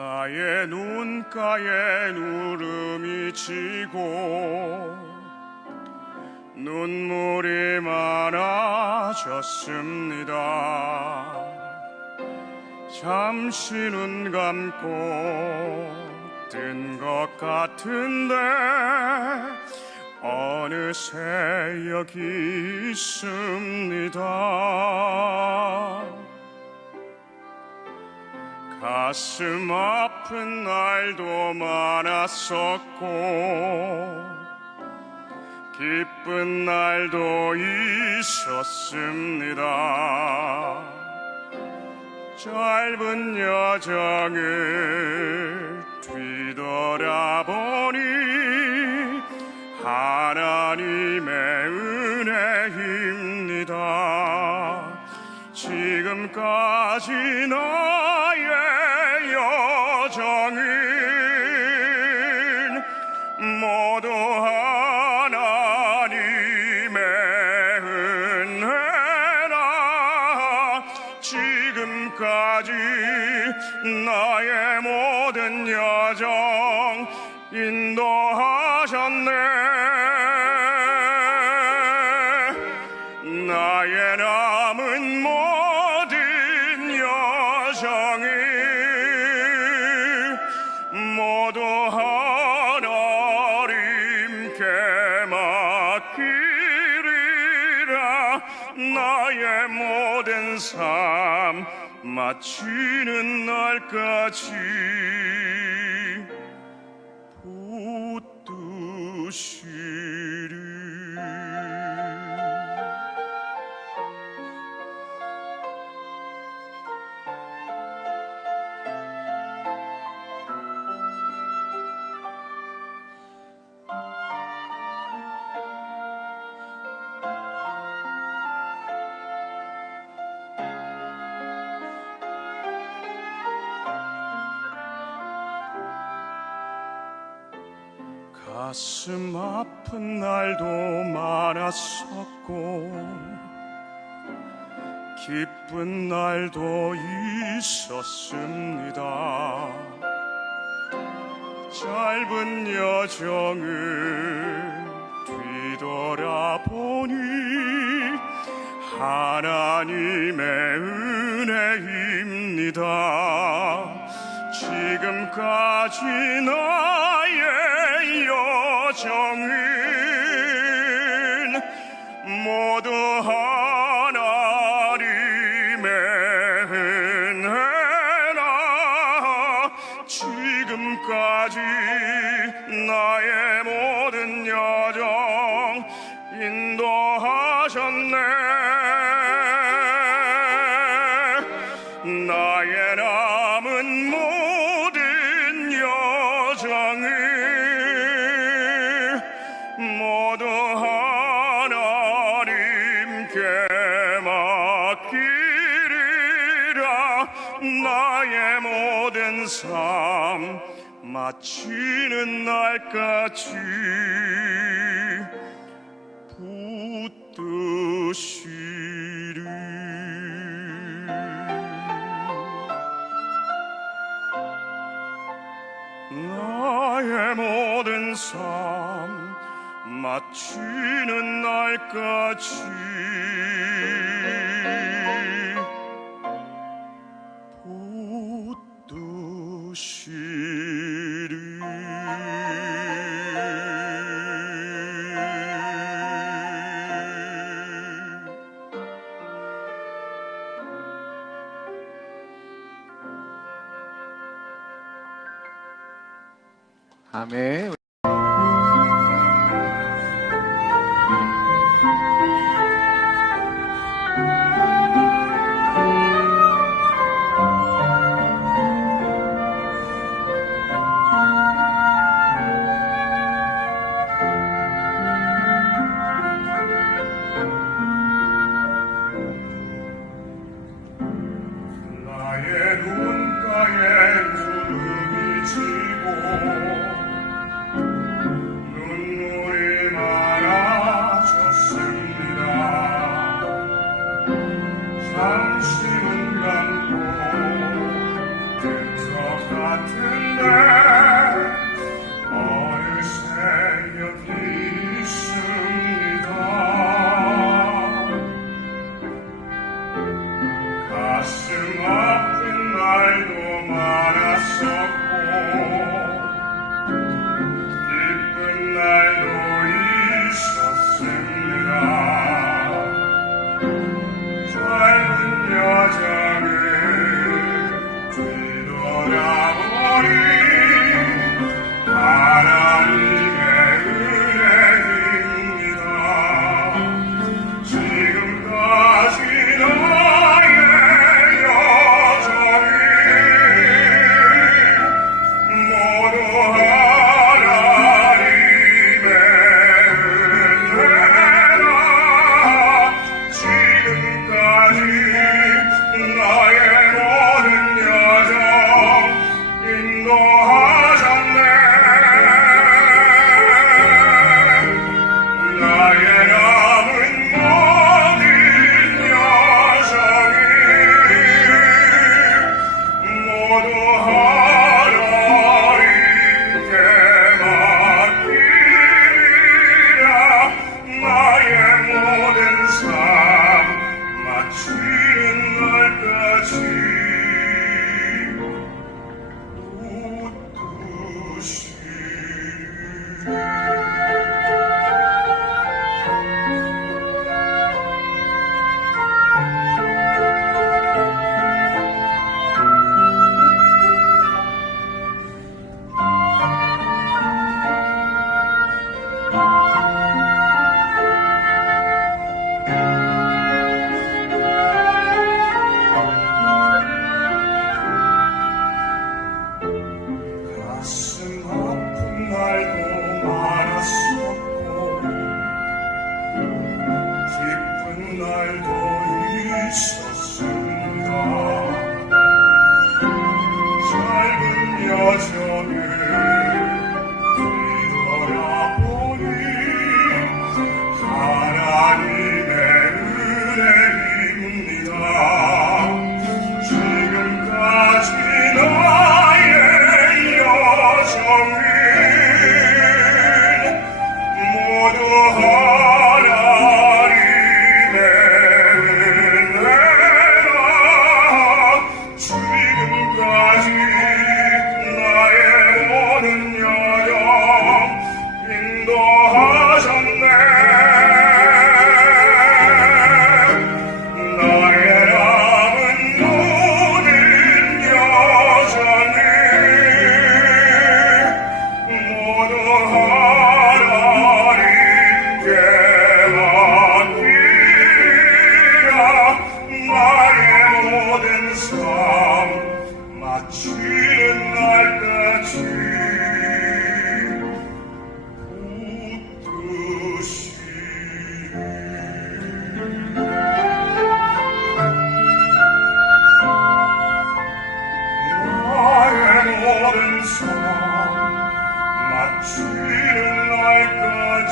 나의 눈가에 누름이 지고 눈물이 많아졌습니다. 잠시 눈 감고 뜬 것 같은데 어느새 여기 있습니다. 가슴 아픈 날도 많았었고 기쁜 날도 있었습니다. 짧은 여정을 뒤돌아보니 하나님의 은혜입니다. 지금까지 나 마치는 날까지 가슴 아픈 날도 많았었고 기쁜 날도 있었습니다. 짧은 여정을 뒤돌아보니 하나님의 은혜입니다. 지금까지 나의 여정은 모두 하나님의 은혜라. 지금까지 나의 모든 여정 인도하셨네. 나의 남 마치는 날까지 붙드시리. 나의 모든 삶 마치는 날까지 아멘.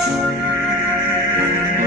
tree.